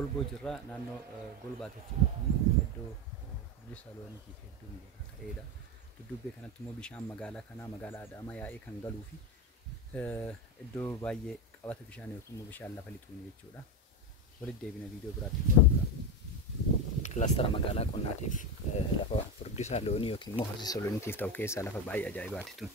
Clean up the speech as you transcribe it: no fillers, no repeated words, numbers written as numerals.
golboo jirra naannoo golbaati jechuudha. Iddoo furdisa looniitiif hedduu mijataa ta'edha. Duddubbee kanatti immoo bishaan magaalaa kanaa magaalaa Adaamaa yaa'ee kan galuu fi iddoo baay'ee qabata bishaan yookiin immoo bishaan lafa lixuun jechuudha. Walitti deebina viidiyoo biraatti kilastara magaalaa qonnaatiif lafa furdisa loonii yookiin immoo horsiisa looniitiif ta'u keessaa lafa baay'ee ajaa'ibaati tun.